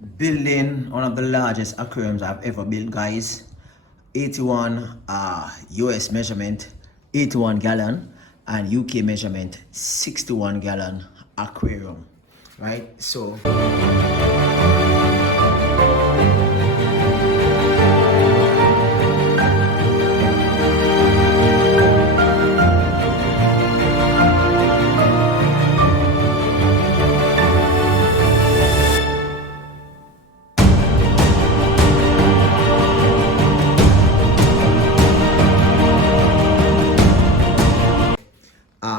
building one of the largest aquariums I've ever built, guys. 81 US measurement, 81 gallon, and UK measurement, 61 gallon aquarium, right? So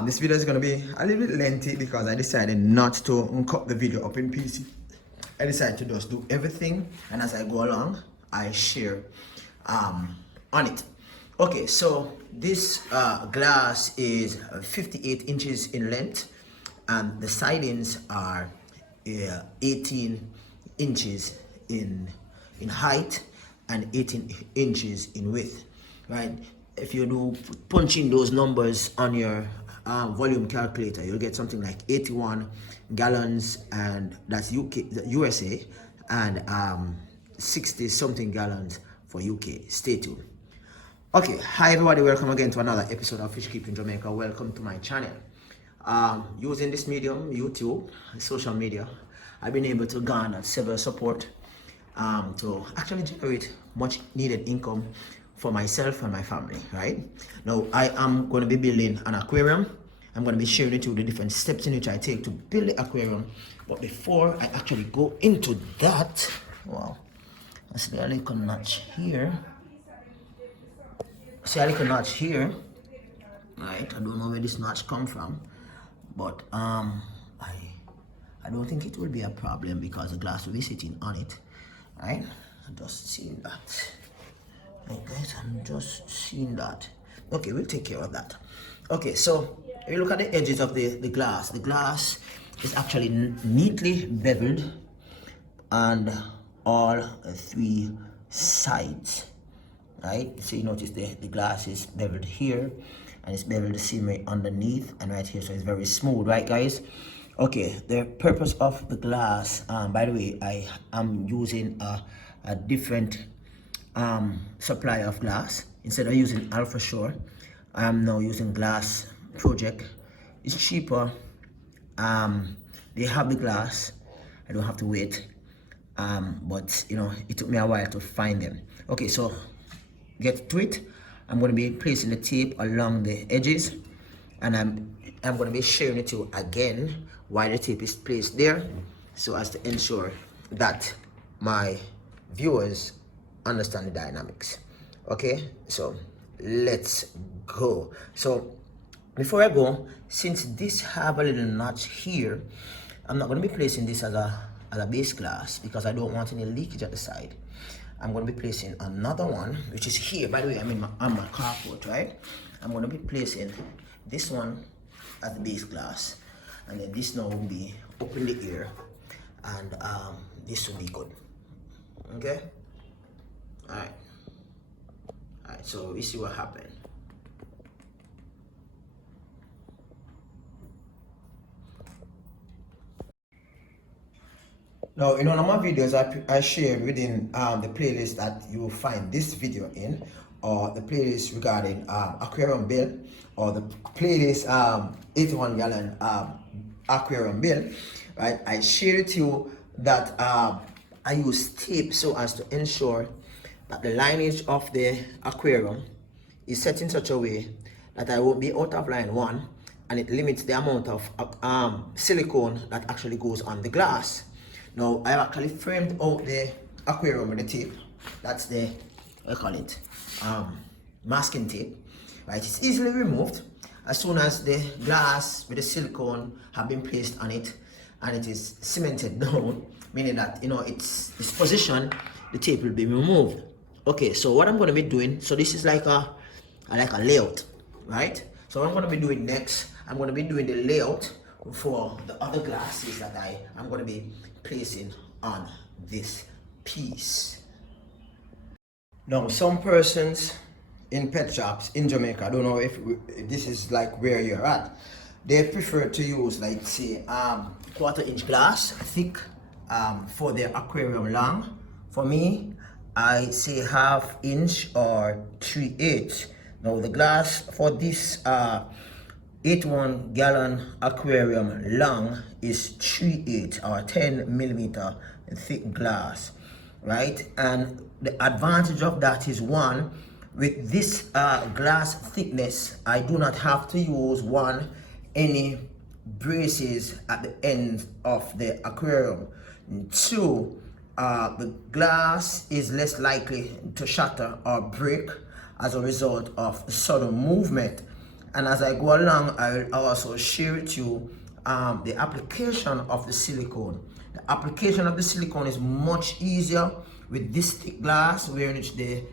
this video is going to be a little bit lengthy because I decided not to cut the video up in pieces. I decided to just do everything, and as I go along, I share on it. Okay, so this glass is 58 inches in length, and the sidings are 18 inches in height and 18 inches in width, right? If you do punching those numbers on your volume calculator, you'll get something like 81 gallons, and that's USA, and 60 something gallons for UK. Stay tuned. Okay, hi everybody, welcome again to another episode of Fish Keeping Jamaica. Welcome to my channel. Using this medium, YouTube, social media, I've been able to garner several support to actually generate much needed income for myself and my family, right? Now, I am going to be building an aquarium. I'm going to be sharing with you the different steps in which I take to build the aquarium. But before I actually go into that, wow, I see a little notch here. See a little notch here, right? I don't know where this notch come from, but I don't think it will be a problem because the glass will be sitting on it, right? I'm just seeing that. Right, guys, I'm just seeing that. Okay, we'll take care of that. Okay, so if you look at the edges of the glass is actually neatly beveled on all three sides, right? So you notice the glass is beveled here, and it's beveled the same way underneath and right here, so it's very smooth, right, guys? Okay, the purpose of the glass, by the way, I am using a different supply of glass. Instead of using Alpha Shore, I am now using Glass Project. It's cheaper. They have the glass, I don't have to wait, but you know, it took me a while to find them. Okay, so get to it. I'm going to be placing the tape along the edges, and I'm going to be sharing it to you again why the tape is placed there, so as to ensure that my viewers understand the dynamics. Okay, so let's go. So before I go, since this have a little notch here, I'm not going to be placing this as a base glass because I don't want any leakage at the side. I'm going to be placing another one, which is here. By the way, I'm on my carport, right? I'm going to be placing this one as the base glass, and then this now will be up in the air, and this will be good. Okay. Alright, so we see what happened. Now, in one of my videos, I share within the playlist that you will find this video in, or the playlist regarding aquarium build, or the playlist 81 gallon aquarium build, right? I share with you that I use tape so as to ensure that the lineage of the aquarium is set in such a way that I won't be out of line one, and it limits the amount of silicone that actually goes on the glass. Now, I actually framed out the aquarium with the tape. That's the, what do you call it, masking tape, right? It's easily removed as soon as the glass with the silicone have been placed on it and it is cemented down, meaning that, you know, it's positioned, the tape will be removed. Okay, so what I'm going to be doing, so this is like a layout, right? So what I'm going to be doing next, I'm going to be doing the layout for the other glasses that I'm going to be placing on this piece. Now, some persons in pet shops in Jamaica, I don't know if this is like where you're at, they prefer to use like say 1/4 inch glass, thick for the aquarium long. For me, I say 1/2 inch or 3/8. Now the glass for this 81 gallon aquarium long is 3/8 or 10 mm thick glass, right? And the advantage of that is, one, with this glass thickness, I do not have to use any braces at the end of the aquarium. Two, the glass is less likely to shatter or break as a result of sudden movement. And as I go along, I will also share with you the application of the silicone. The application of the silicone is much easier with this thick glass, where in which the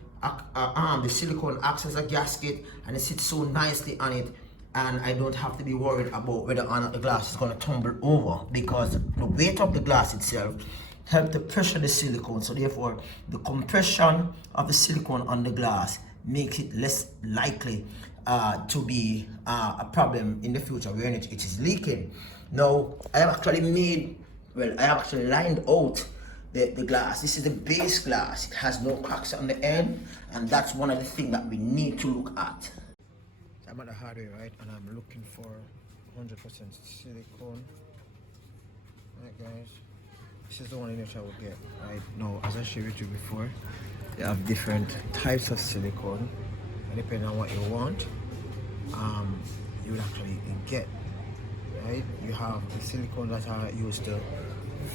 silicone acts as a gasket and it sits so nicely on it, and I don't have to be worried about whether or not the glass is going to tumble over, because the weight of the glass itself helps to pressure the silicone. So therefore, the compression of the silicone on the glass makes it less likely to be a problem in the future when it is leaking. Now, I have actually lined out the glass. This is the base glass. It has no cracks on the end, and that's one of the things that we need to look at. I'm at the hardware, right, and I'm looking for 100% silicone. Right, guys, this is the one in which I would get. Right now, as I shared with you before, they have different types of silicone, and depending on what you want, you will actually get. Right, you have the silicone that are used to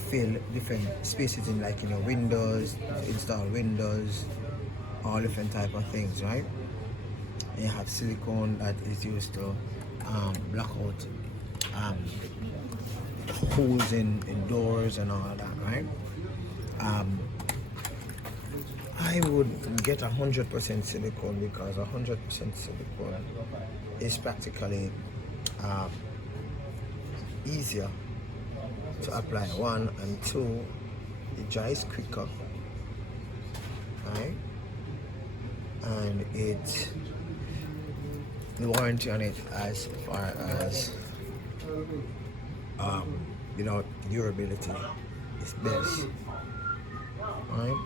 fill different spaces in, like, you know, windows, install windows, all different type of things, right? And you have silicone that is used to block out holes in doors and all that, right? I would get 100% silicone, because 100% silicone is practically easier to apply, one, and two, it dries quicker, right? And the warranty on it, as far as durability, is best, right?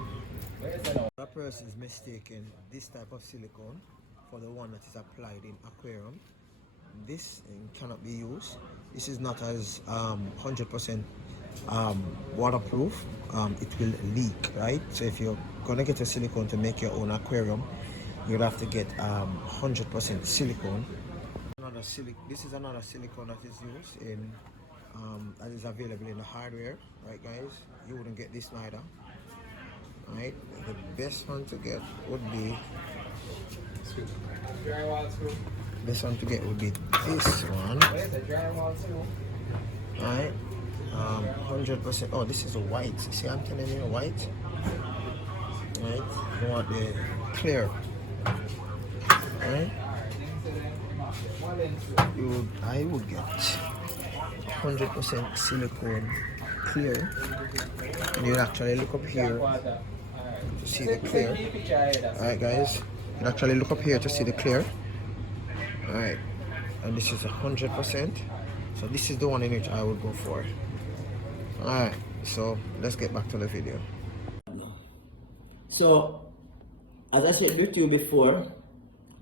A person is mistaken this type of silicone for the one that is applied in aquarium. This cannot be used. This is not as 100% waterproof. It will leak, right? So if you're gonna get a silicone to make your own aquarium, you'll have to get 100% silicone. This is another silicone that is used in that is available in the hardware, right, guys? You wouldn't get this neither, right? The best one to get would be this one, right? 100%. Oh, this is a white. See, I'm telling you, white, right? You want the clear, right? I would get 100% silicone clear, and you'll actually look up here to see the clear. Alright, guys, you actually look up here to see the clear. Alright, and this is 100%, so this is the one in which I would go for. Alright, so let's get back to the video. So, as I said with you before,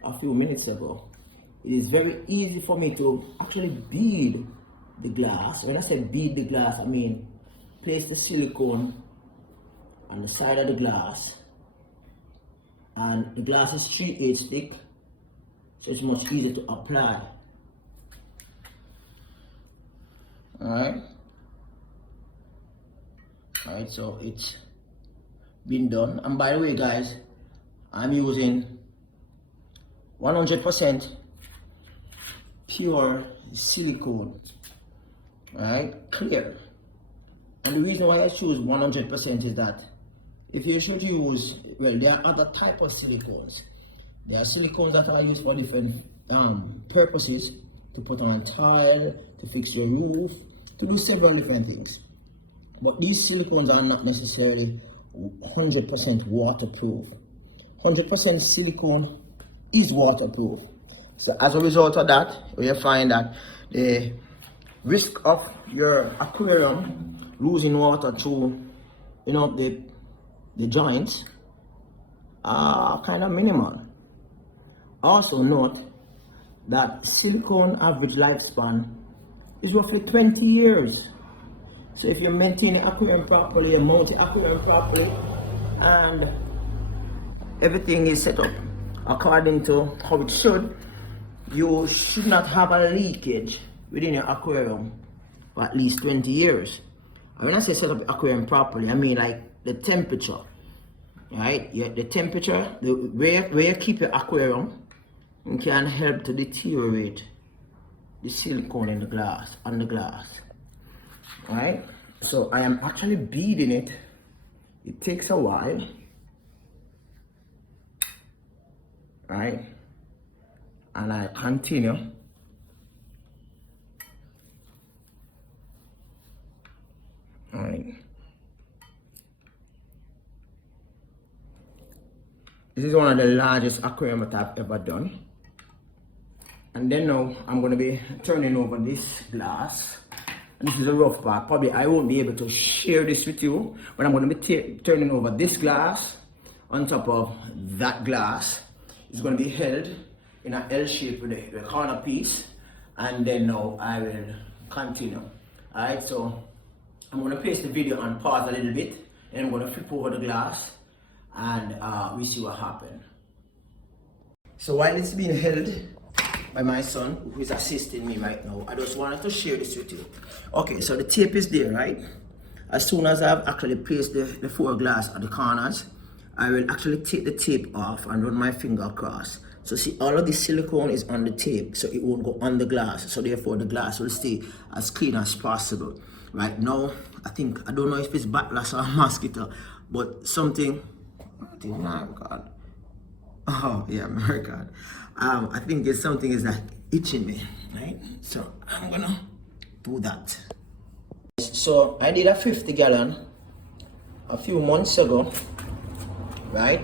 a few minutes ago, it is very easy for me to actually bead the glass. When I say bead the glass, I mean place the silicone on the side of the glass, and the glass is 3/8 thick, so it's much easier to apply. Alright, so it's been done. And by the way, guys, I'm using 100% pure silicone, right, clear. And the reason why I choose 100% is that if you should use, well, there are other type of silicones. There are silicones that are used for different purposes, to put on tile, to fix your roof, to do several different things. But these silicones are not necessarily 100% waterproof. 100% silicone is waterproof. So as a result of that, you find that the risk of your aquarium losing water to, you know, the joints are kind of minimal. Also note that silicone average lifespan is roughly 20 years. So if you maintain the aquarium properly, you mount the aquarium properly, and everything is set up according to how it should, you should not have a leakage within your aquarium for at least 20 years. And when I say set up the aquarium properly, I mean like the temperature, right? Yeah, the temperature, where you keep your aquarium can help to deteriorate the silicone in the glass, on the glass. Alright, so I am actually beading it. It takes a while. Right, and I continue. Alright. This is one of the largest aquarium that I've ever done. And then now I'm going to be turning over this glass. And this is a rough part. Probably I won't be able to share this with you, but I'm going to be turning over this glass on top of that glass. It's going to be held in an L shape with the corner piece, and then now I will continue. Alright, so I'm going to place the video on pause a little bit, and I'm going to flip over the glass, and we see what happens. So while it's being held by my son, who is assisting me right now, I just wanted to share this with you. Okay, so the tape is there, right? As soon as I've actually placed the 4 glass at the corners, I will actually take the tape off and run my finger across. So see, all of the silicone is on the tape, so it won't go on the glass. So therefore the glass will stay as clean as possible. Right now, I don't know if it's backlash or mosquito, but something, oh my God. Oh yeah, my God. I think it's something is like itching me, right? So I'm gonna do that. So I did a 50 gallon a few months ago, right?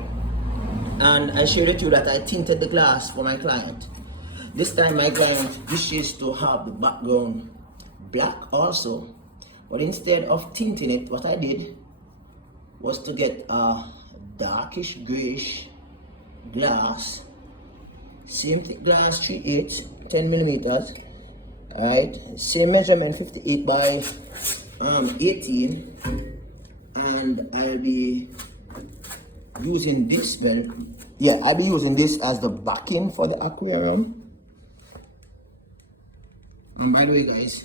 And I shared with you that I tinted the glass for my client. This time my client wishes to have the background black also, but instead of tinting it, what I did was to get a darkish grayish glass, same thick glass, 3/8, 10 millimeters, alright, same measurement, 58 by 18, and I'll be using this, I'll be using this as the backing for the aquarium. And by the way guys,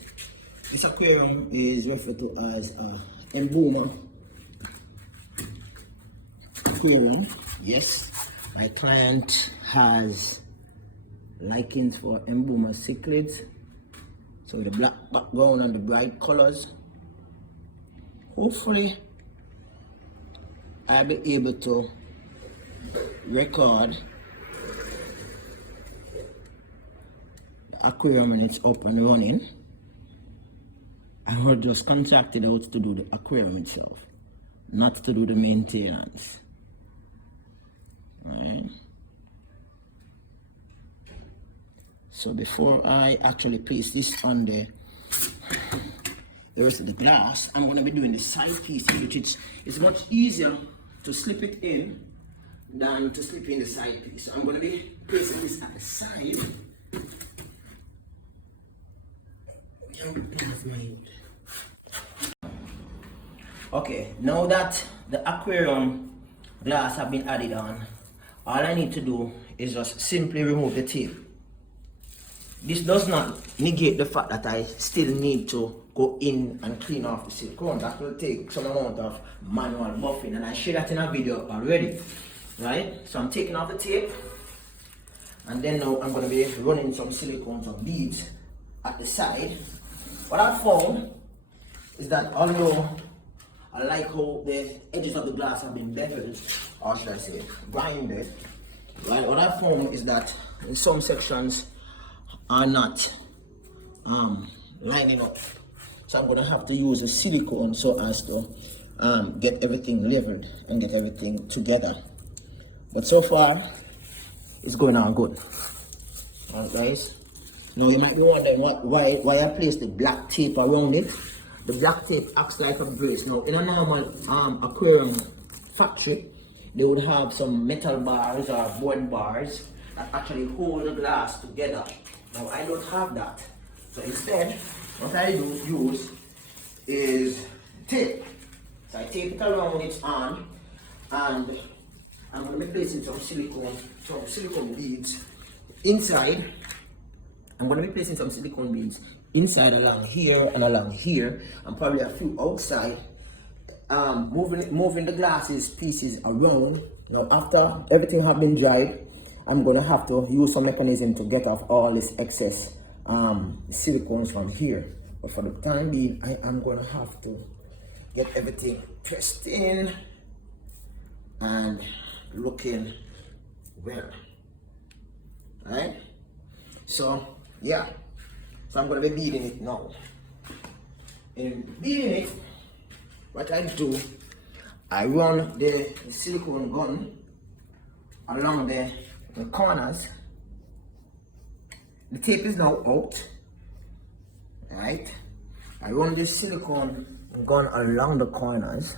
this aquarium is referred to as emboomer aquarium. Yes, my client has likings for emboomer cichlids, so the black background and the bright colors. Hopefully I'll be able to record the aquarium when it's up and running. I was just contracted out to do the aquarium itself, not to do the maintenance. Right. So before I actually place this on the rest of the glass, I'm going to be doing the side pieces, which it's much easier to slip it in than to slip in the side piece. So I'm going to be placing this at the side. Okay, now that the aquarium glass have been added on, all I need to do is just simply remove the tape. This does not negate the fact that I still need to go in and clean off the silicone. That will take some amount of manual buffing, and I shared that in a video already, right? So I'm taking off the tape, and then now I'm going to be running some silicones or beads at the side. What I found is that although I like how the edges of the glass have been beveled, or should I say grinded, right? What I found is that in some sections are not lining up. So I'm going to have to use a silicone so as to get everything leveled and get everything together. But so far, it's going on good. Alright guys. Now you might be wondering why I placed the black tape around it. the black tape acts like a brace. Now, in a normal aquarium factory, they would have some metal bars or board bars that actually hold the glass together. Now, I don't have that. So instead, what I use is tape. So I tape it around its arm, and I'm going to be placing some silicone beads inside. I'm going to be placing some silicone beads inside along here and along here, and probably a few outside. Moving the glasses pieces around. Now, after everything have been dried, I'm going to have to use some mechanism to get off all this excess silicones from here. But for the time being, I am going to have to get everything pressed in and looking well. Right? So yeah, so I'm going to be beading it now. In beading it, what I do, I run the silicone gun along the corners. The tape is now out. Right? I run this silicone gun along the corners,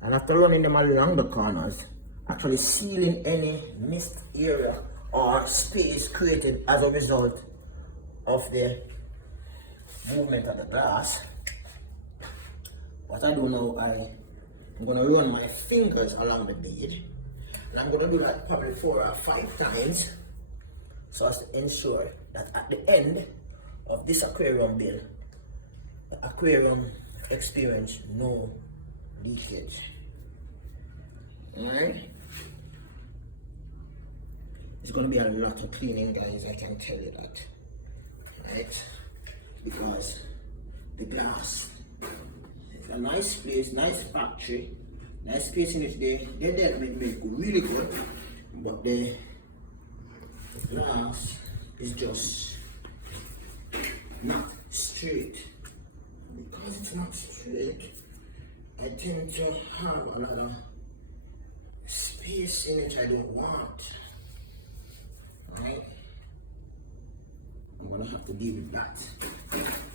and after running them along the corners, actually sealing any missed area or space created as a result of the movement of the glass. What I do now, I'm going to run my fingers along the bead, and I'm going to do that probably 4 or 5 times, so as to ensure that at the end of this aquarium build, the aquarium experience no leakage. Alright? It's going to be a lot of cleaning, guys, I can tell you that. Right? Because the glass, it's a nice place, nice factory, nice place in which they make really good, but the glass is just not straight. Because it's not straight, I tend to have a lot of space in it I don't want. Right? I'm gonna have to deal with that.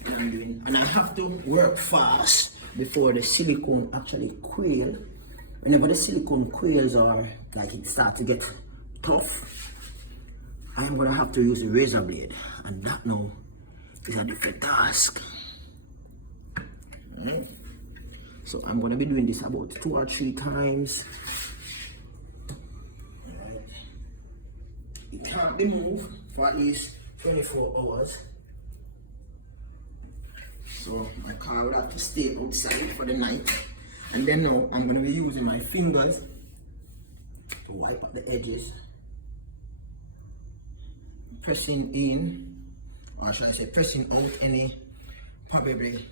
And I have to work fast before the silicone actually quail. Whenever the silicone quails or like it starts to get tough, I am gonna have to use a razor blade, and that now is a different task. Right? So I'm gonna be doing this about 2 or 3 times. Right. It can't be moved for at least 24 hours. So my car will have to stay outside for the night. And then now I'm gonna be using my fingers to wipe up the edges, pressing in, or should I say pressing out any probably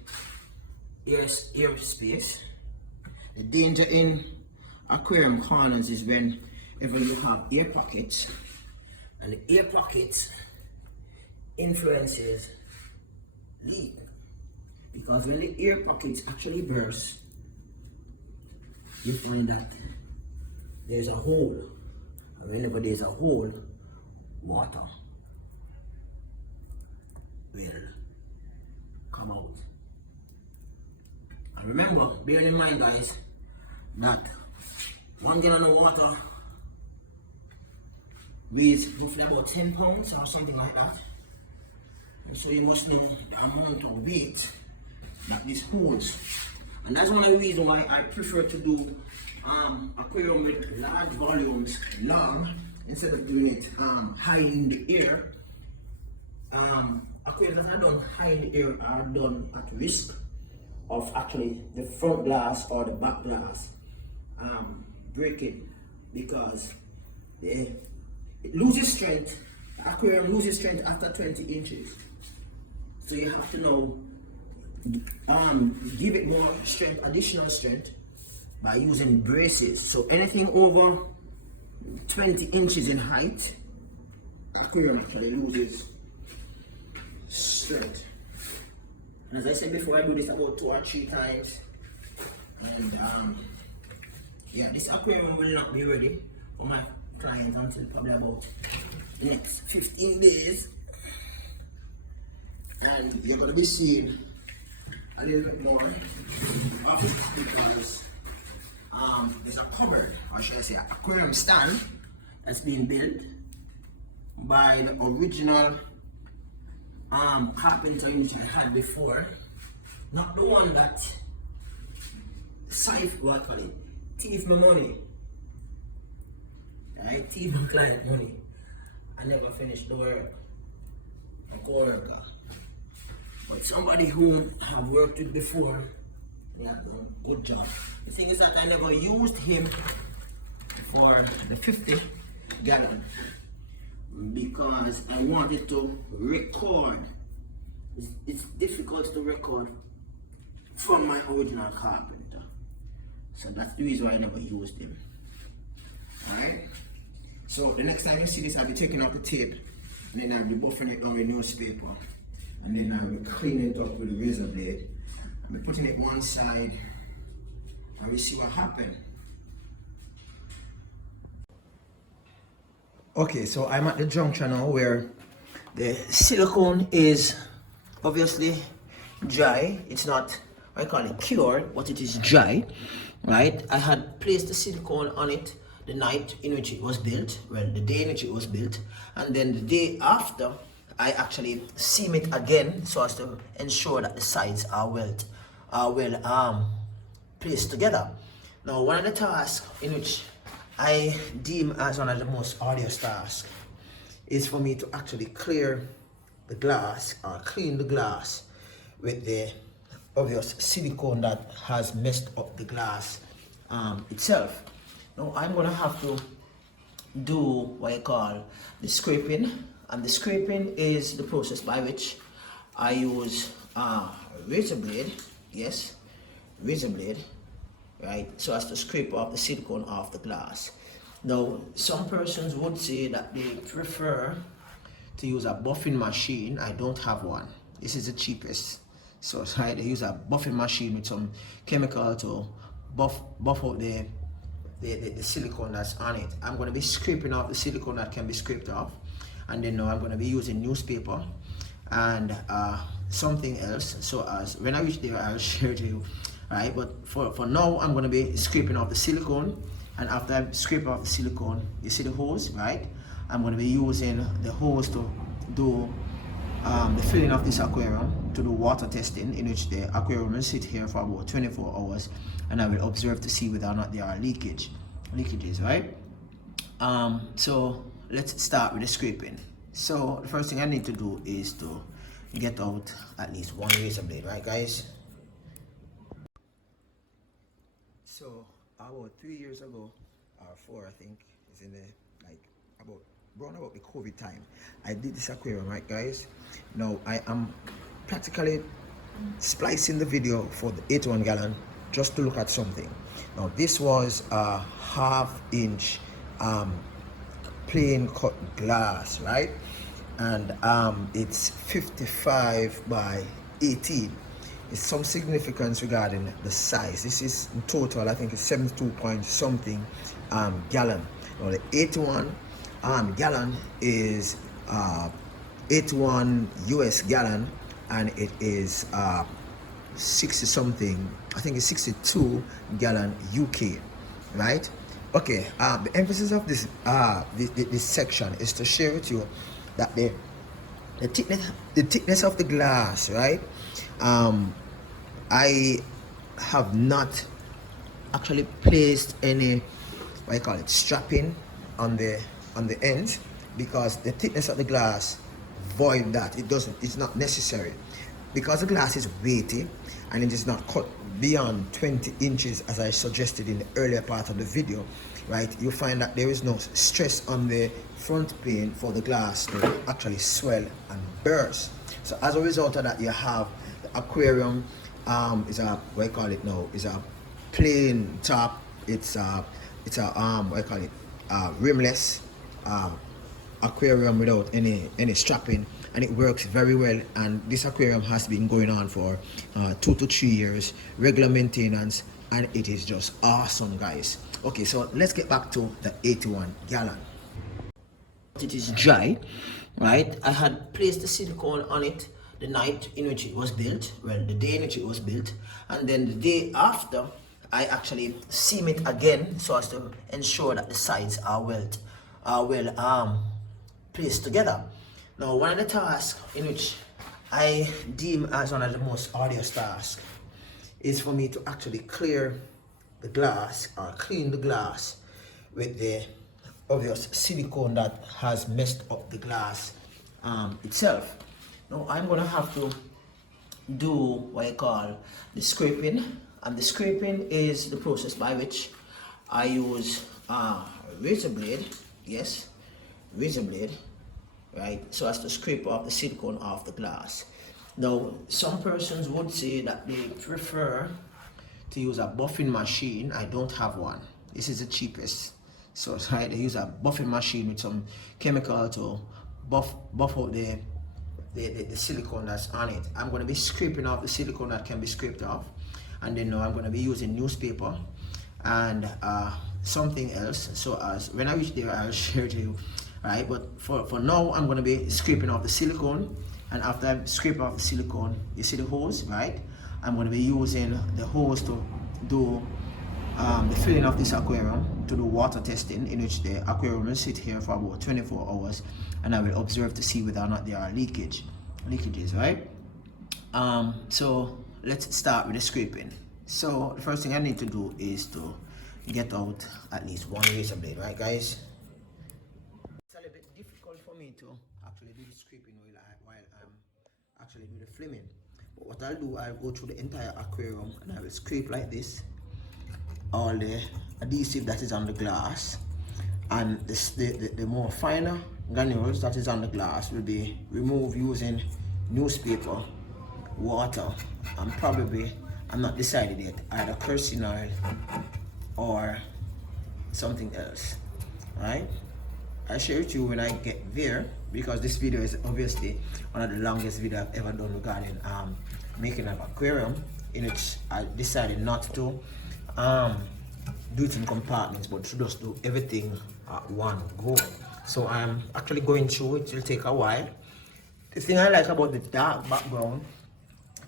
air space. The danger in aquarium corners is whenever you have air pockets, and the air pockets influences leak, because when the air pockets actually burst, you find that there's a hole, and whenever there's a hole, water will come out. And remember, bear in mind, guys, that 1 gallon of water weighs roughly about 10 pounds or something like that. And so you must know the amount of weight that this holds. And that's one of the reasons why I prefer to do aquarium with large volumes long instead of doing it high in the air. Aquariums that are done high in the air are done at risk of actually the front glass or the back glass breaking, because it loses strength. The aquarium loses strength after 20 inches. So you have to now give it more strength, additional strength, by using braces. So anything over 20 inches in height, aquarium actually loses strength. And as I said before, I do this about 2 or 3 times. And yeah, this aquarium will not be ready for my clients until probably about the next 15 days. and you're going to be seeing a little bit more of it because there's a cupboard, or should I say, an aquarium stand that's being built by the original carpenter unit I had before, not the one that thief my money. I thief my client money. I never finished the work. A co-worker. But somebody who have worked with before, they have done a good job. The thing is that I never used him for the 50 gallon because I wanted to record. It's difficult to record from my original carpenter. So that's the reason why I never used him. Alright? So the next time you see this, I'll be taking out the tape, and then I'll be buffing it on with newspaper, and then I'll be cleaning it up with a razor blade. I'll be putting it one side, and we'll see what happens. Okay, so I'm at the junction now where the silicone is obviously dry. It's not, I call it cured, but it is dry, right? I had placed the silicone on it the night in which it was built, well, the day in which it was built, and then the day after I actually seam it again so as to ensure that the sides are well placed together. Now, one of the tasks in which I deem as one of the most arduous tasks is for me to actually clear the glass or clean the glass with the obvious silicone that has messed up the glass itself. Now I'm gonna have to do what I call the scraping, and the scraping is the process by which I use a razor blade, yes, razor blade, right, so as to scrape off the silicone off the glass. Now some persons would say that they prefer to use a buffing machine. I don't have one. This is the cheapest. So right, they use a buffing machine with some chemical to buff out the silicone that's on it. I'm going to be scraping off the silicone that can be scraped off, and then now I'm going to be using newspaper and something else, so as when I reach there I'll share it to you, right? But for now I'm going to be scraping off the silicone, and after I scrape off the silicone, you see the hose, right? I'm going to be using the hose to do the filling of this aquarium, to do water testing, in which the aquarium will sit here for about 24 hours, and I will observe to see whether or not there are leakages, right? So let's start with the scraping. So the first thing I need to do is to get out at least one razor blade, right guys? So about 3 years ago, or 4 I think, is in the around about the COVID time, I did this aquarium, right guys? Now I am practically splicing the video for the 81 gallon just to look at something. Now this was a half-inch plain cut glass, right? And it's 55 by 18. It's some significance regarding the size. This is in total, I think it's 72 point something gallon. Now the 81 gallon is 81 US gallon, and it is 60 something, I think it's 62 gallon UK, right? Okay, the emphasis of this this section is to share with you that the thickness of the glass, right? I have not actually placed any, what I call it, strapping on the ends, because the thickness of the glass void that. It's not necessary, because the glass is weighty and it is not cut beyond 20 inches as I suggested in the earlier part of the video, right? You find that there is no stress on the front plane for the glass to actually swell and burst. So as a result of that, you have the aquarium is a, what I call it now, is a plain top. It's a what I call it, rimless aquarium without any strapping, and it works very well. And this aquarium has been going on for 2 to 3 years, regular maintenance, and it is just awesome, guys. Okay, so let's get back to the 81 gallon. It is dry, right? I had placed the silicone on it the night in which it was built, well, the day in which it was built, and then the day after, I actually seam it again so as to ensure that the sides are well placed together. Now, one of the tasks in which I deem as one of the most arduous tasks is for me to actually clear the glass or clean the glass with the obvious silicone that has messed up the glass itself. Now I'm gonna have to do what I call the scraping, and the scraping is the process by which I use razor blade, yes, razor blade, right, so as to scrape off the silicone off the glass. Now some persons would say that they prefer to use a buffing machine. I don't have one. This is the cheapest. So right, they use a buffing machine with some chemical to buff out the silicone that's on it. I'm going to be scraping off the silicone that can be scraped off, and then now I'm going to be using newspaper and something else. So as when I reach there, I'll share to you. Right, but for now, I'm going to be scraping off the silicone, and after I scrape off the silicone, you see the hose, right? I'm going to be using the hose to do the filling of this aquarium, to do water testing, in which the aquarium will sit here for about 24 hours, and I will observe to see whether or not there are leakages, right? So let's start with the scraping. So the first thing I need to do is to get out at least one razor blade, right guys? It's a little bit difficult for me to actually do the scraping while I'm actually doing the filming. But what I'll do, I'll go through the entire aquarium and I will scrape like this all the adhesive that is on the glass, and the more finer granules that is on the glass will be removed using newspaper, water, and probably, I'm not decided yet, either kerosene oil or something else. Right? I'll share it with you when I get there, because this video is obviously one of the longest video I've ever done regarding making an aquarium, in which I decided not to do it in compartments, but to just do everything at one go. So I'm actually going through it. It will take a while. The thing I like about the dark background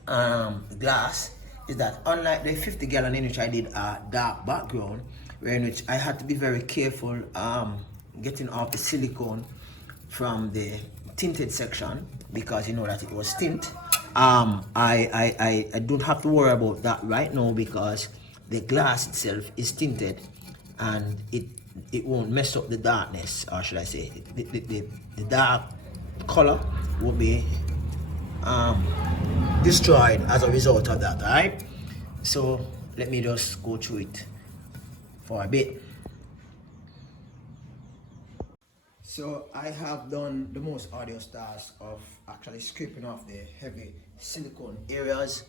glass is that, unlike the 50 gallon in which I did a dark background, where in which I had to be very careful getting off the silicone from the tinted section, because you know that it was tint. I don't have to worry about that right now, because the glass itself is tinted and it won't mess up the darkness, or should I say the dark color will be destroyed as a result of that. Alright, so let me just go through it for a bit. So I have done the most arduous task of actually scraping off the heavy silicone areas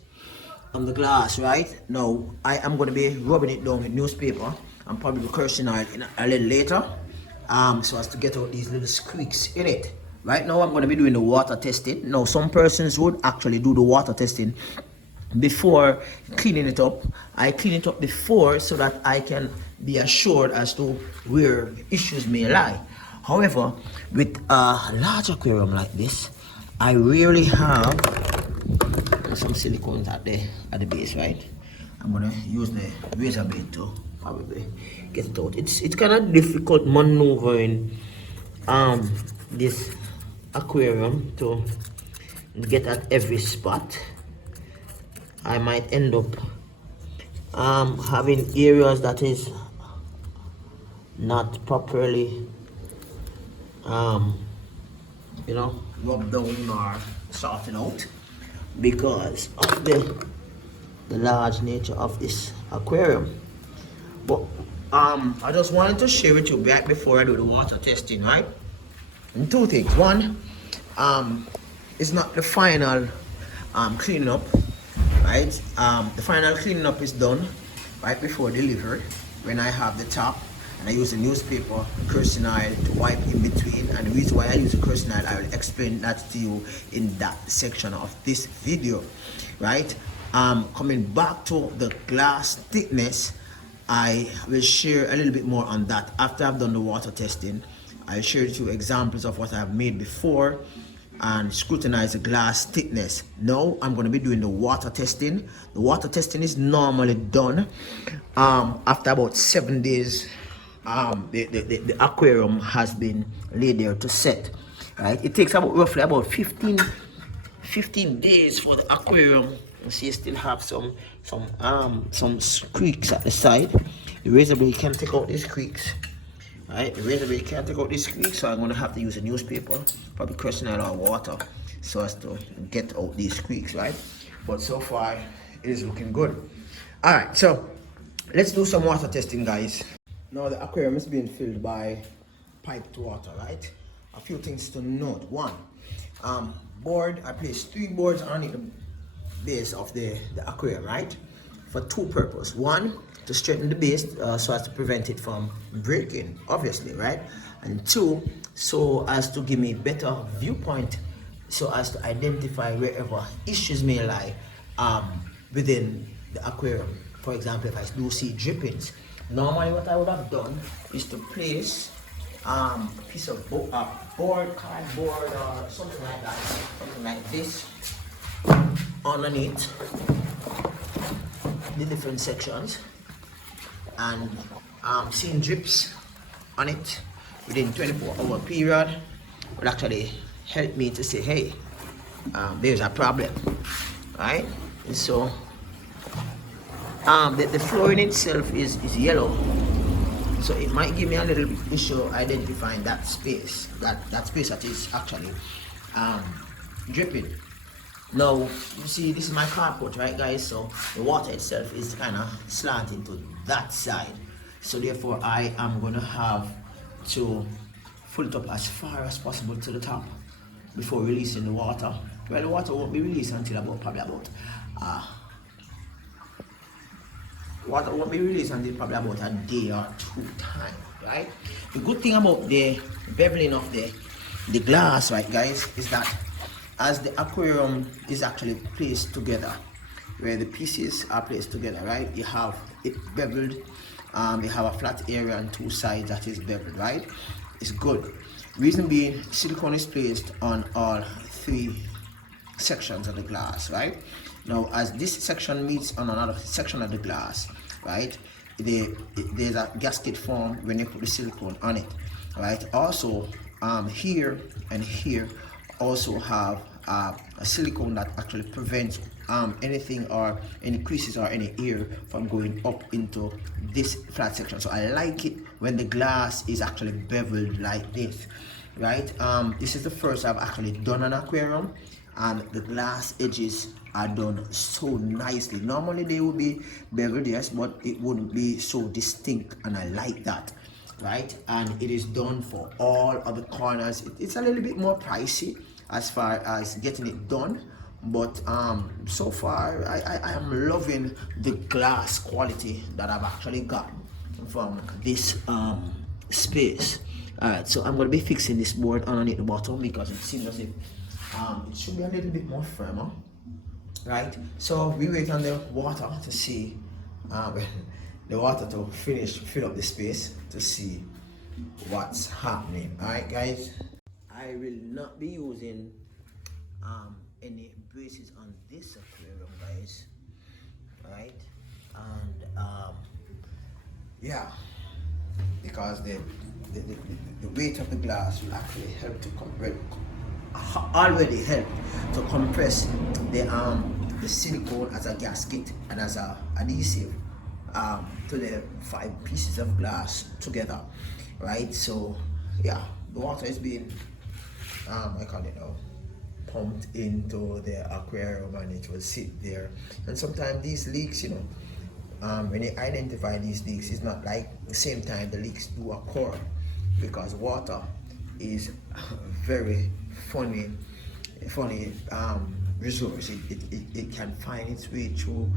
on the glass. Right now I am going to be rubbing it down with newspaper and probably kerosene oil a little later, so as to get out these little squeaks in it. Right now I'm going to be doing the water testing. Now some persons would actually do the water testing before cleaning it up. I clean it up before so that I can be assured as to where issues may lie. However, with a large aquarium like this, I rarely have some silicones at the base, right? I'm gonna use the razor blade to probably get it out. It's kind of difficult maneuvering this aquarium to get at every spot. I might end up having areas that is not properly rubbed down or sorted out because of the large nature of this aquarium. But I just wanted to share with you back before I do the water testing, right? And two things. One, it's not the final cleaning up, right? The final cleaning up is done right before delivery, when I have the top and I use the newspaper, kerosene oil to wipe in between. And the reason why I use the kerosene oil, I will explain that to you in that section of this video, right? Coming back to the glass thickness, I will share a little bit more on that after I've done the water testing. I'll share with you examples of what I've made before and scrutinize the glass thickness. Now I'm going to be doing the water testing. The water testing is normally done after about 7 days. The aquarium has been laid there to set, right? It takes about roughly about 15 days for the aquarium. You see, you still have some creaks at the side. The razor blade can take out these creaks, right? The razor blade can't take out these creaks, so I'm going to have to use a newspaper, probably kerosene oil or water, so as to get out these creaks, right? But so far it is looking good. All right, so let's do some water testing, guys. Now the aquarium is being filled by piped water, right? A few things to note. One, board. I placed 3 boards underneath the base of the aquarium, right? For 2 purposes. One, to straighten the base so as to prevent it from breaking, obviously, right? And 2, so as to give me better viewpoint, so as to identify wherever issues may lie within the aquarium. For example, if I do see drippings, normally what I would have done is to place a piece of board, cardboard, or something like that, something like this, underneath the different sections, and seeing drips on it within 24-hour period would actually help me to say, hey, there's a problem, right? And so the flooring itself is yellow, so it might give me a little bit issue identifying that space that is actually dripping. Now you see, this is my carport, right, guys? So the water itself is kind of slanting to that side, so therefore I am going to have to fill it up as far as possible to the top before releasing the water. Well, the water won't be released until probably about a day or 2 time, right? The good thing about the beveling of the glass, right, guys, is that as the aquarium is actually placed together, where the pieces are placed together, right, you have it beveled. You have a flat area on 2 sides that is beveled, right? It's good. Reason being, silicone is placed on all 3 sections of the glass, right? Now, as this section meets on another section of the glass, right, there's a gasket form when you put the silicone on it, right? Also, here and here also have a silicone that actually prevents anything or any creases or any air from going up into this flat section. So I like it when the glass is actually beveled like this, right? This is the first I've actually done an aquarium, and the glass edges are done so nicely. Normally they would be beveled, yes, but it wouldn't be so distinct, and I like that, right? And it is done for all of the corners. It's a little bit more pricey as far as getting it done, but so far I am loving the glass quality that I've actually got from this space. Alright, so I'm going to be fixing this board underneath the bottom because it seems as if it should be a little bit more firmer, right? So we wait on the water to see the water to fill up the space to see what's happening. Alright, guys, I will not be using any braces on this aquarium, guys, right? And yeah, because the weight of the glass will actually help to compress, already help to compress the silicone as a gasket and as a adhesive to the 5 pieces of glass together, right? So yeah, the water is being pumped into the aquarium, and it will sit there. And sometimes these leaks, when you identify these leaks, it's not like the same time the leaks do occur, because water is very funny resource. It can find its way through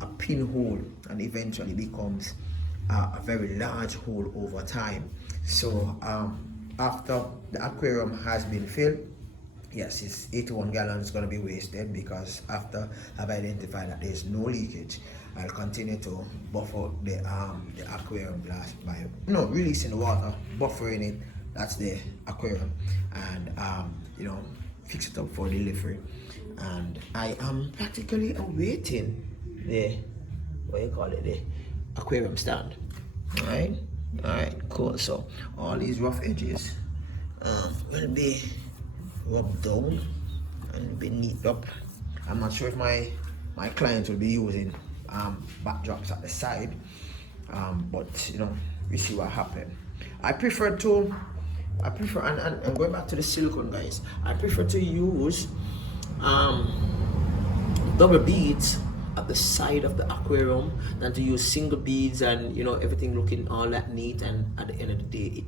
a pinhole and eventually becomes a very large hole over time. So after the aquarium has been filled, yes, it's 81 gallons going to be wasted, because after I've identified that there's no leakage, I'll continue to buffer the aquarium glass by releasing the water, buffering it. That's the aquarium, and fix it up for delivery, and I am practically awaiting the, what you call it, the aquarium stand. All right, cool. So all these rough edges will be rubbed down and be neat up. I'm not sure if my client will be using backdrops at the side, but you know, we see what happens. I prefer, and going back to the silicone, guys, I prefer to use double beads at the side of the aquarium than to use single beads and, you know, everything looking all that neat, and at the end of the day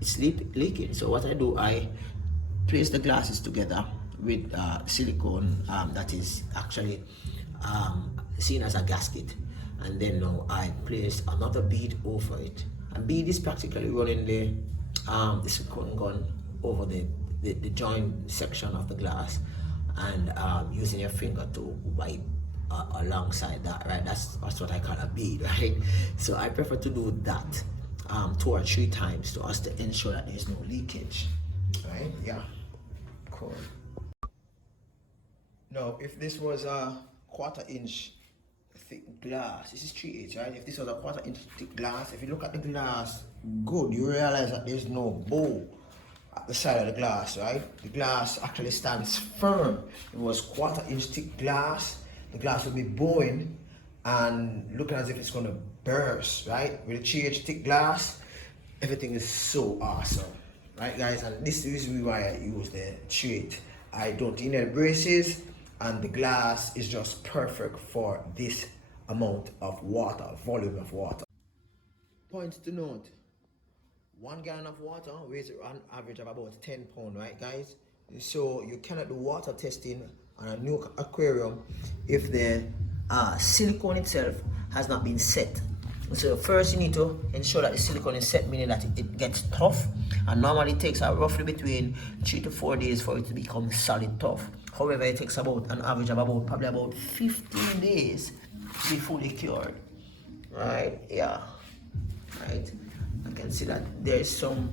it's leaking. So what I do, I place the glasses together with silicone that is actually seen as a gasket, and then now I place another bead over it. A bead is practically running the silicone gun over the joint section of the glass, and using your finger to wipe alongside that, right? That's what I call a bead, right? So I prefer to do that 2 or 3 times to us to ensure that there's no leakage, right? Yeah, cool. Now, if this was a 1/4 inch thick glass, this is 3/8, right? If this was a 1/4 inch thick glass, if you look at the glass good, you realize that there's no bow at the side of the glass, right? The glass actually stands firm. If it was 1/4 inch thick glass, the glass would be bowing and looking as if it's going to burst, right? With a 3/8 thick glass, everything is so awesome, right, guys? And this is why I use the 3/8. I don't need any braces, and the glass is just perfect for this amount of water, volume of water. Points to note: 1 gallon of water weighs an average of about 10 pounds, right, guys? So you cannot do water testing on a new aquarium if the silicone itself has not been set. So first you need to ensure that the silicone is set, meaning that it gets tough, and normally it takes roughly between 3 to 4 days for it to become solid tough. However, it takes about an average of probably about 15 days to be fully cured, right? Yeah, right. I can see that there is some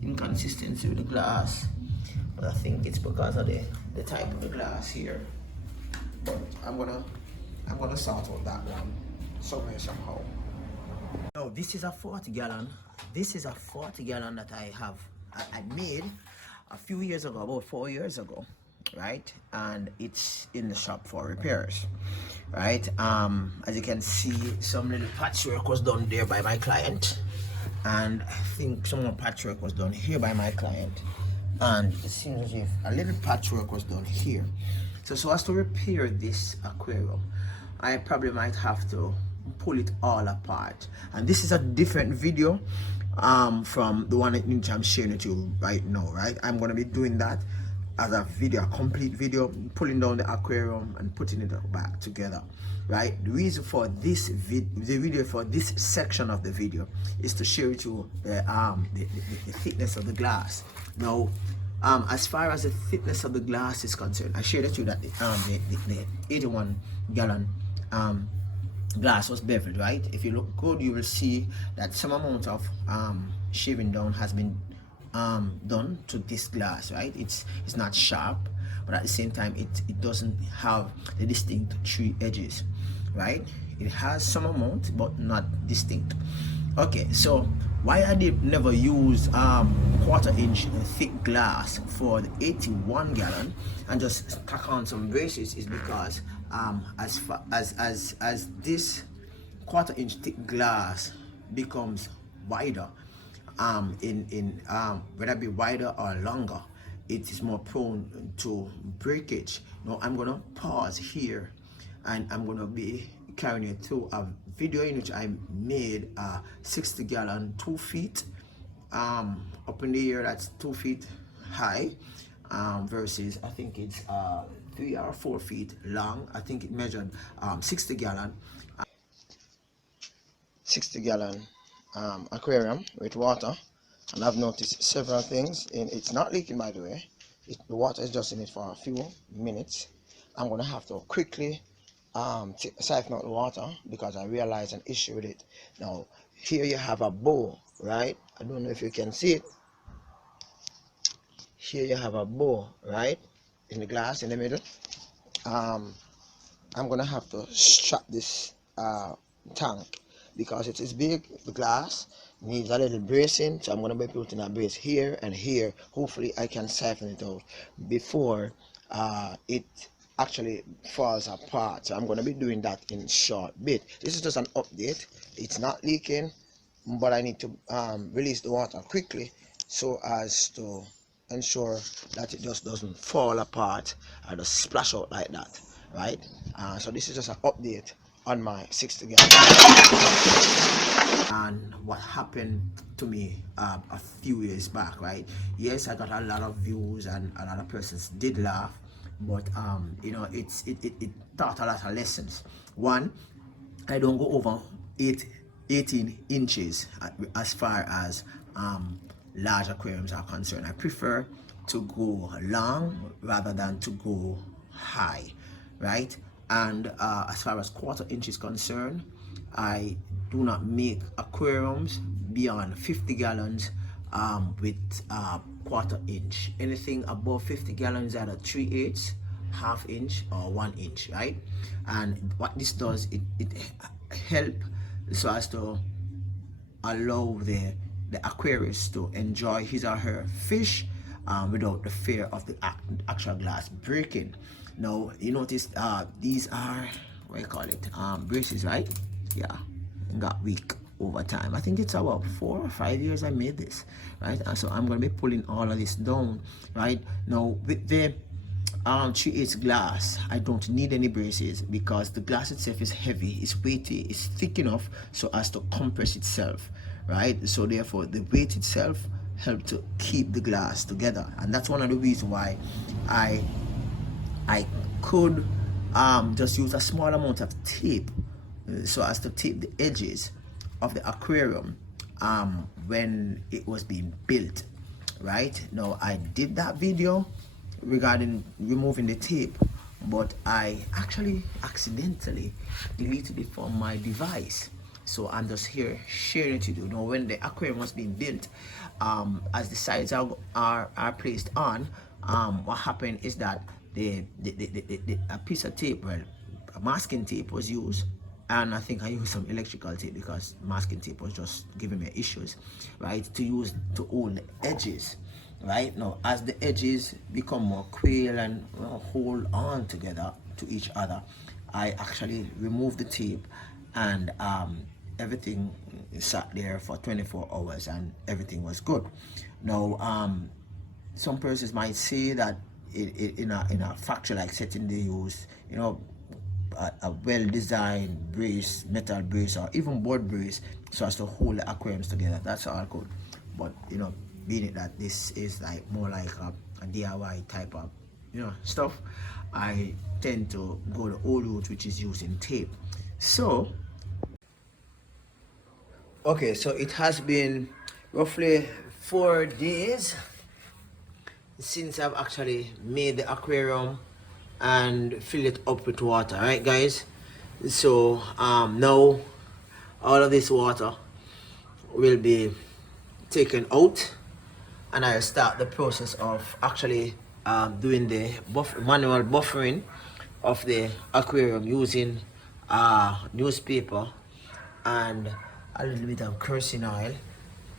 inconsistency with the glass, but I think it's because of the type of the glass here. But I'm gonna sort out that one somewhere, somehow. Now this is a 40 gallon. This is a 40 gallon that I made a few years ago, about 4 years ago, right? And it's in the shop for repairs, right? As you can see, some little patchwork was done there by my client, and I think some more patchwork was done here by my client, and it seems as if a little patchwork was done here. So as to repair this aquarium, I probably might have to pull it all apart, and this is a different video from the one that I'm sharing with you right now, right? I'm gonna be doing that as a video, a complete video, pulling down the aquarium and putting it back together, right? The reason for this video for this section of the video is to share with you the thickness of the glass. Now, as far as the thickness of the glass is concerned, I shared with you that the 81 gallon glass was beveled, right? If you look good, you will see that some amount of shaving down has been done to this glass, right? It's not sharp, but at the same time it doesn't have the distinct 3 edges, right? It has some amount but not distinct. Okay, so why I did never use 1/4 inch thick glass for the 81 gallon and just tack on some braces is because as this 1/4 inch thick glass becomes wider, whether it be wider or longer, it is more prone to breakage. Now I'm gonna pause here, and I'm gonna be carrying you through a video in which I made a 60 gallon 2 feet up in the air, that's 2 feet high, versus I think it's 3 or 4 feet long. I think it measured 60 gallon aquarium with water, and I've noticed several things. It's not leaking, by the way. The water is just in it for a few minutes. I'm gonna have to quickly siphon out the water because I realized an issue with it. Now here you have a bowl, right? I don't know if you can see it. here you have a bow, right, in the glass in the middle. I'm gonna have to strap this tank because it is big. The glass needs a little bracing, so I'm gonna be putting a brace here and here. Hopefully I can siphon it out before it actually falls apart. So I'm gonna be doing that in short bit. This is just an update. It's not leaking, but I need to release the water quickly so as to ensure that it just doesn't fall apart or just splash out like that, right? So this is just an update on my 60 gallon and what happened to me a few years back, right? Yes, I got a lot of views and a lot of persons did laugh, but you know, it taught a lot of lessons. One, I don't go over 18 inches as far as large aquariums are concerned. I prefer to go long rather than to go high, right? And as far as quarter inch is concerned, I do not make aquariums beyond 50 gallons with quarter inch. Anything above 50 gallons either 3/8, half inch or 1 inch, right? And what this does, it help so as to allow the aquarist to enjoy his or her fish without the fear of the actual glass breaking. Now you notice these are, what do you call it, braces, right? Yeah, got weak over time. I think it's about 4 or 5 years I made this, right? And so I'm going to be pulling all of this down, right? Now with the 3/8 glass, I don't need any braces because the glass itself is heavy, it's weighty, it's thick enough so as to compress itself, right? So therefore the weight itself helps to keep the glass together, and that's one of the reasons why I could just use a small amount of tape so as to tape the edges of the aquarium when it was being built, right? Now I did that video regarding removing the tape, but I actually accidentally deleted it from my device, so I'm just here sharing it to you. Now when the aquarium was being built, as the sides are placed on, what happened is that a piece of tape, well, masking tape was used, and I think I used some electrical tape because masking tape was just giving me issues, right, to use to hold the edges. Right now, as the edges become more quail and hold on together to each other, I actually removed the tape, and everything sat there for 24 hours and everything was good. Now some persons might say that in a factory like setting they use, you know, a well-designed brace, metal brace, or even board brace so as to hold the aquariums together. That's all good, but you know, being it that this is like more like a DIY type of, you know, stuff, I tend to go the old route, which is using tape. So okay, so it has been roughly 4 days since I've actually made the aquarium and fill it up with water, right guys? So now all of this water will be taken out, and I'll start the process of actually doing the manual buffering of the aquarium using newspaper and a little bit of kerosene oil.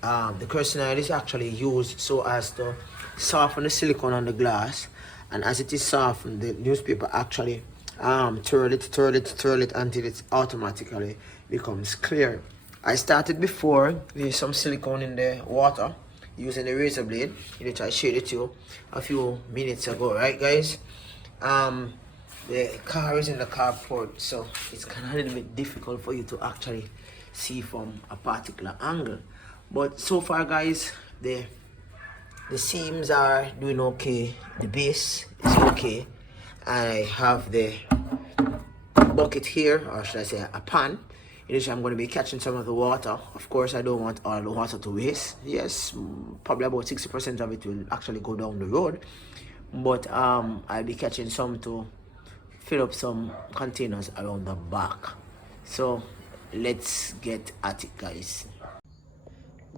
The kerosene oil is actually used so as to soften the silicone on the glass, and as it is softened, the newspaper actually twirl it until it automatically becomes clear. I started before with some silicone in the water using a razor blade, which I showed it to you a few minutes ago, right guys? The car is in the carport, so it's kind of a little bit difficult for you to actually see from a particular angle, but so far guys, the seams are doing okay, the base is okay. I have the bucket here, or should I say a pan, in which I'm going to be catching some of the water. Of course, I don't want all the water to waste. Yes, probably about 60% of it will actually go down the road, but I'll be catching some to fill up some containers around the back. So let's get at it guys.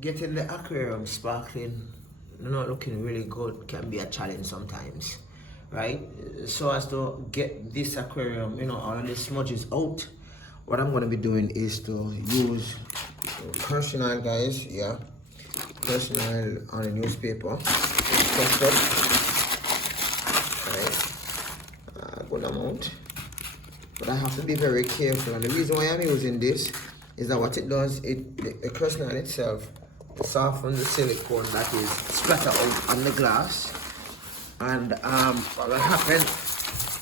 Getting the aquarium sparkling not looking really good can be a challenge sometimes, right? So as to get this aquarium, all of the smudges out, what I'm going to be doing is to use Kerosine oil, guys. Yeah, Kerosine oil on a newspaper, custard, right? Good amount, but I have to be very careful, and the reason why I'm using this is that what it does, the Kerosine oil itself soften the silicone that is splattered out on the glass, and what will happen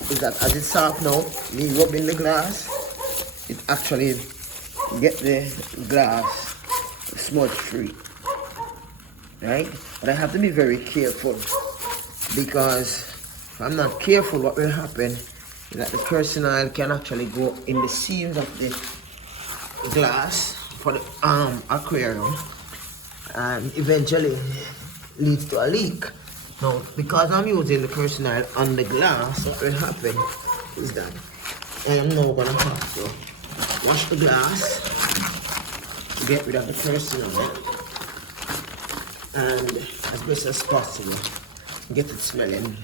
is that as it softens out, me rubbing the glass, it actually get the glass smudge free, right? But I have to be very careful, because if I'm not careful, what will happen is that the Kerosine oil can actually go in the seams of the glass for the aquarium, and eventually leads to a leak. Now, because I'm using the Kerosine oil on the glass, what will happen is that I am now going to have to wash the glass to get rid of the Kerosine oil, and as best as possible get it smelling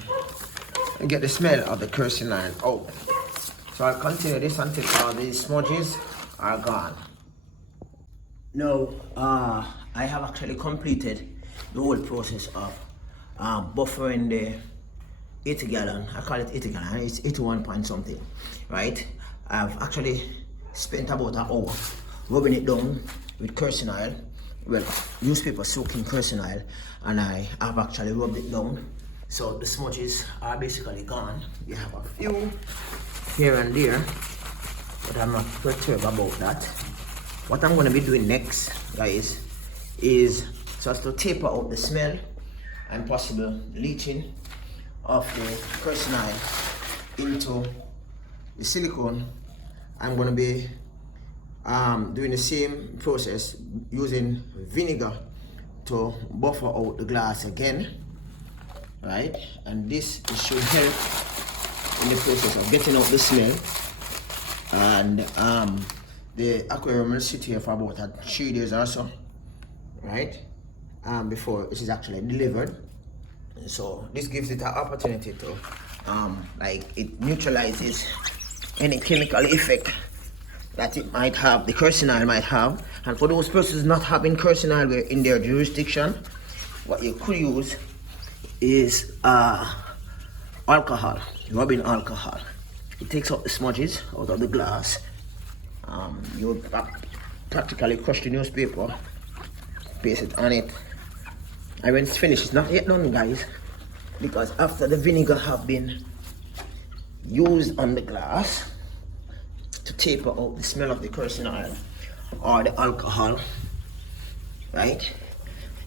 and get the smell of the Kerosine oil out. So I'll continue this until all these smudges are gone. Now, I have actually completed the whole process of buffering the 80 gallon. I call it 80 gallon, it's 81 point something, right? I've actually spent about an hour rubbing it down with Kerosine oil, well, newspaper soaking Kerosine oil, and I have actually rubbed it down, so the smudges are basically gone. You have a few here and there, but I'm not perturbed about that. What I'm going to be doing next, guys, is just to taper out the smell and possible leaching of the Kerosine oil into the silicone. I'm going to be doing the same process using vinegar to buffer out the glass again, right? And this should help in the process of getting out the smell, and the aquarium will sit here for about 3 days or so, right? Before it is actually delivered. So this gives it an opportunity to like, it neutralizes any chemical effect that it might have, the Kerosine oil might have. And for those persons not having Kerosine oil in their jurisdiction, what you could use is alcohol, rubbing alcohol. It takes out the smudges out of the glass. You practically crush the newspaper, paste it on it, and when it's finished, it's not yet done, guys, because after the vinegar have been used on the glass to taper out the smell of the Kerosine oil or the alcohol, right,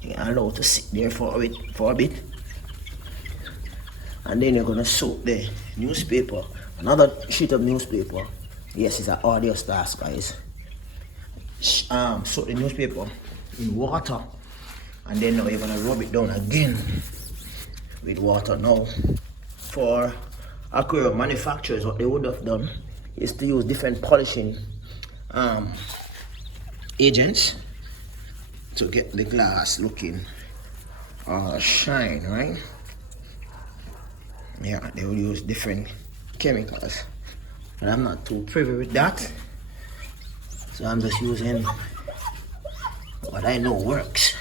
you can allow it to sit there for a bit, and then you're gonna soak the newspaper, another sheet of newspaper. Yes, it's an arduous task, guys. Soak the newspaper in water, and then now you're gonna rub it down again with water. Now, for aquarium manufacturers, what they would have done is to use different polishing agents to get the glass looking shine, right? Yeah, they will use different chemicals, but I'm not too privy with that, so I'm just using what I know works.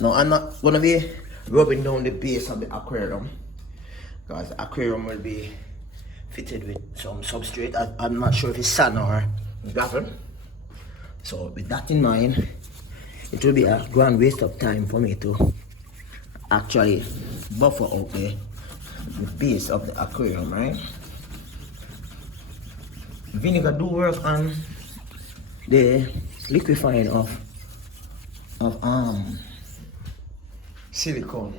Now, I'm not gonna be rubbing down the base of the aquarium, because the aquarium will be fitted with some substrate. I'm not sure if it's sand or gravel. So with that in mind, it will be a grand waste of time for me to actually buffer out the base of the aquarium, right? Vinegar do work on the liquefying of silicone,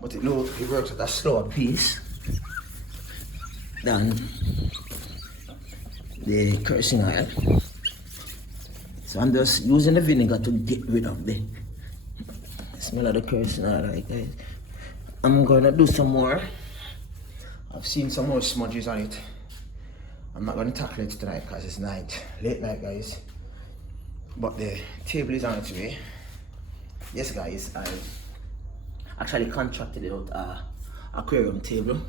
but it works at a slower pace than the Kerosine oil. So I'm just using the vinegar to get rid of the smell of the Kerosine oil, right, guys? I'm gonna do some more. I've seen some more smudges on it. I'm not gonna tackle it tonight because it's late night, guys. But the table is on its way. Yes, guys, I actually contracted out aquarium table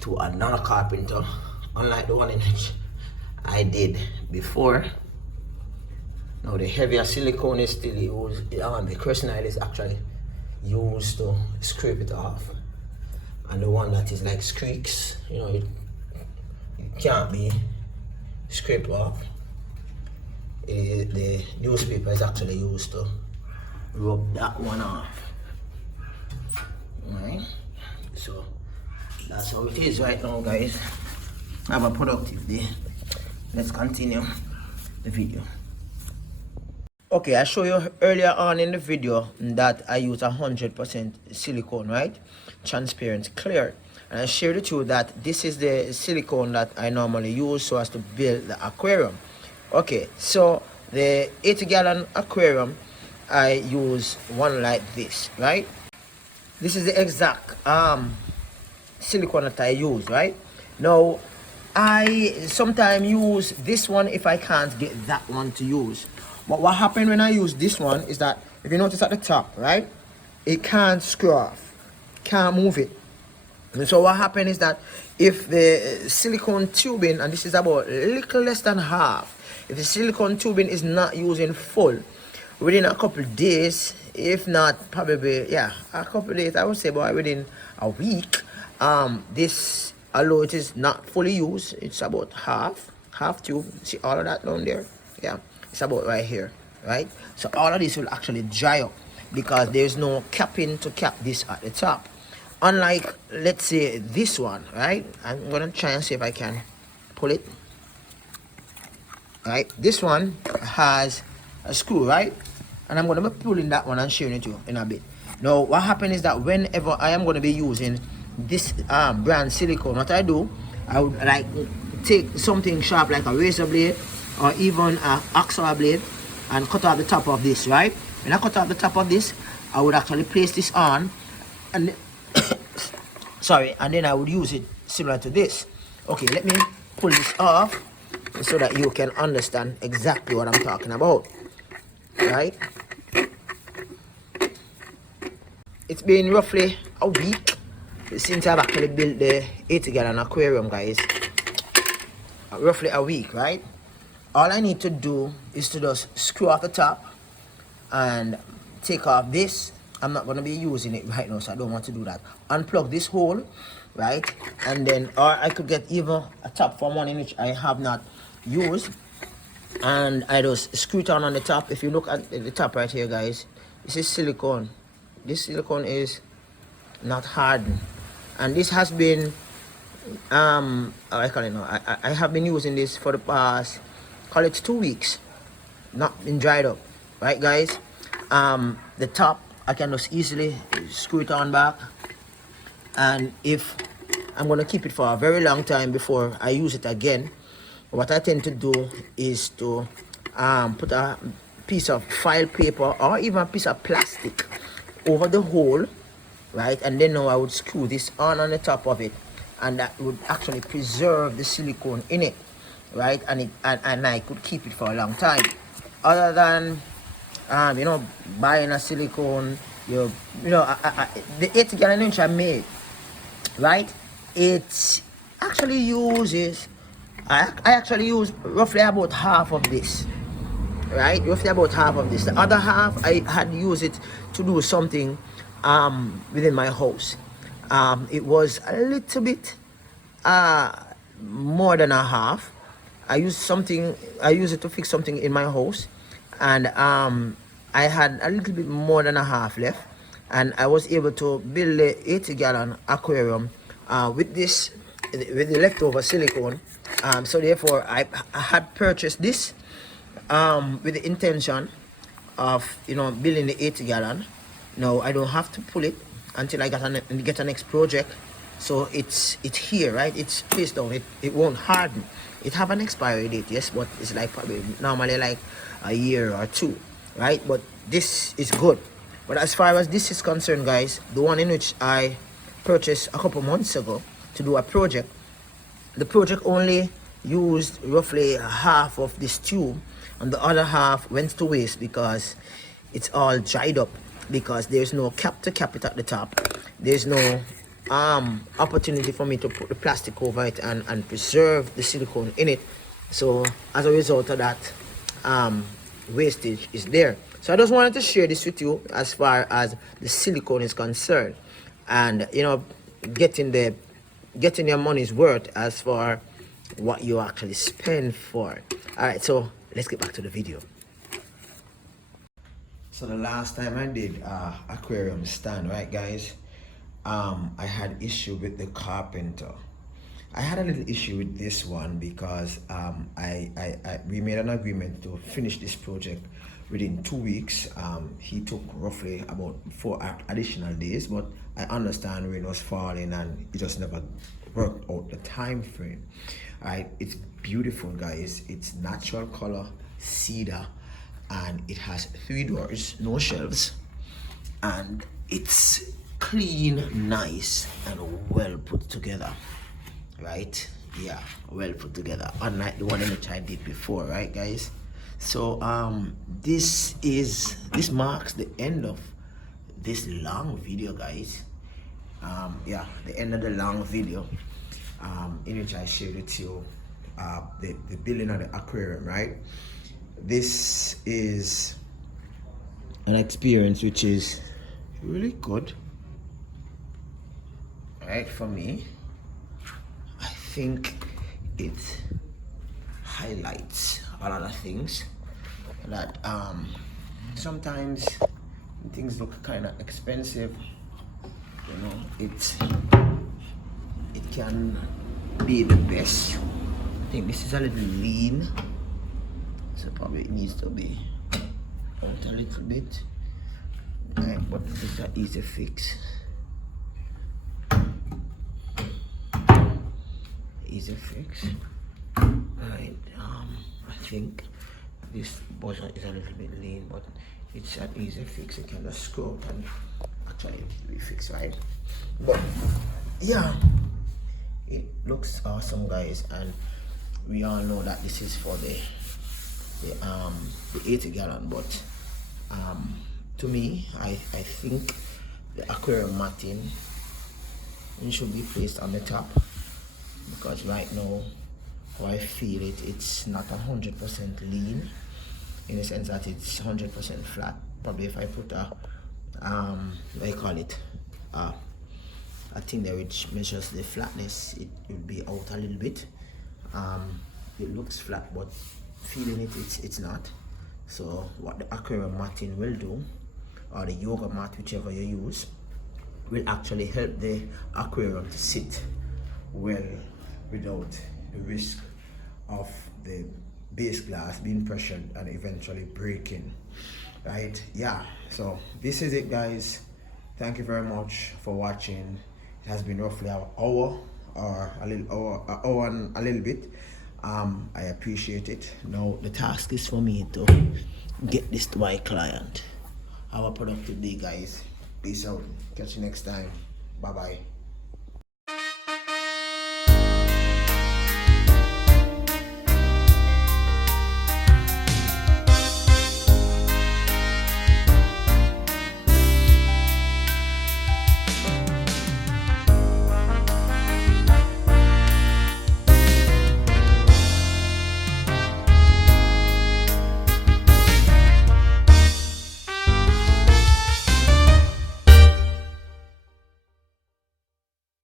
to another carpenter, unlike the one in which I did before. Now the heavier silicone is still used, the kerosene oil is actually used to scrape it off, and the one that is like streaks, you know, it can't be scraped off. The newspaper is actually used to rub that one off. Alright, so that's how it is right now, guys. Have a productive day. Let's continue the video. Okay, I showed you earlier on in the video that I use 100% silicone, right? Transparent, clear. And I shared with you that this is the silicone that I normally use so as to build the aquarium. Okay, so the 80-gallon aquarium, I use one like this, right? This is the exact silicone that I use, right? Now, I sometimes use this one if I can't get that one to use. But what happened when I use this one is that, if you notice at the top, right, it can't screw off, can't move it. And so what happened is that if the silicone tubing, and this is about a little less than half, if the silicone tubing is not using full, within a couple of days, if not probably, yeah, a couple of days, I would say, but within a week, this, although it is not fully used, it's about half tube. See all of that down there? Yeah, it's about right here, right? So all of this will actually dry up because there's no capping to cap this at the top. Unlike, let's say, this one, right? I'm gonna try and see if I can pull it. Right, this one has a screw, right? And I'm gonna be pulling that one and showing it to you in a bit. Now, what happened is that whenever I am gonna be using this brand silicone, what I do, I would like take something sharp like a razor blade or even an hacksaw blade and cut off the top of this, right? When I cut off the top of this, I would actually place this on and sorry, and then I would use it similar to this. Okay, let me pull this off so that you can understand exactly what I'm talking about, right? It's been roughly a week since I've actually built the 80-gallon aquarium, guys. Roughly a week, right? All I need to do is to just screw off the top and take off this. I'm not going to be using it right now, so I don't want to do that. Unplug this hole, right? And then, or I could get even a top from one in which I have not used, and I just screw it on the top. If you look at the top right here, guys, this is silicone. This silicone is not hardened, and this has been I call it now. I have been using this for the past, call it 2 weeks, not been dried up, right, guys? The top I can just easily screw it on back, and if I'm gonna keep it for a very long time before I use it again, what I tend to do is to put a piece of file paper or even a piece of plastic over the hole, right? And then now I would screw this on the top of it, and that would actually preserve the silicone in it, right? And I could keep it for a long time. Other than you know, buying a silicone, the 80-gallon inch I made, right? It actually uses, I actually use roughly about half of this, right? Roughly about half of this. The other half I had used it to do something within my house. It was a little bit more than a half. I used it to fix something in my house, and I had a little bit more than a half left, and I was able to build a 80-gallon aquarium with the leftover silicone. So therefore I had purchased this with the intention of, you know, building the 80-gallon. Now I don't have to pull it until I get a next project. So it's here, right? It's placed down. It won't harden. It have an expiry date, yes, but it's like probably normally like a year or two, right? But this is good. But as far as this is concerned, guys, the one in which I purchased a couple months ago to do a project, the project only used roughly half of this tube, and the other half went to waste because it's all dried up. because there's no cap to cap it at the top. There's no opportunity for me to put the plastic over it and preserve the silicone in it. So as a result of that, wastage is there. So I just wanted to share this with you as far as the silicone is concerned, and you know, getting your money's worth as far what you actually spend for it. All right, so let's get back to the video. So the last time I did aquarium stand, right guys, I had issue with the carpenter. I had a little issue with this one because we made an agreement to finish this project within 2 weeks. He took roughly about 4 additional days, but I understand rain was falling and it just never worked out the time frame. All right, it's beautiful guys. It's natural color cedar, and it has 3 doors, no shelves, and it's clean, nice, and well put together, right? Yeah, well put together, unlike the one in which I did before, right guys? So this marks the end of this long video, guys. Yeah, the end of the long video in which I shared with you the building of the aquarium, right? This is an experience which is really good, right? For me, I think it highlights a lot of things that sometimes things look kind of expensive, you know. It can be the best. I think this is a little lean, so probably it needs to be out a little bit, right? But it's an easy fix. Easy fix. Right. I think this buzzer is a little bit lean, but it's an easy fix. You can just screw up and actually refix, right? But yeah, it looks awesome, guys, and we all know that this is for the 80 gallon, but to me, I think the aquarium matting should be placed on the top, because right now how I feel it's not 100% lean, in the sense that it's 100% flat. Probably if I put a what do you call it, a thing there which measures the flatness, it will be out a little bit. It looks flat, but feeling it's not. So what the aquarium matting will do, or the yoga mat, whichever you use, will actually help the aquarium to sit well without the risk of the base glass being pressured and eventually breaking, right? Yeah, so this is it, guys. Thank you very much for watching. It has been roughly an hour, or an hour and a little bit. I appreciate it. Now the task is for me to get this to my client. Have a productive day, guys. Peace out. Catch you next time. Bye bye.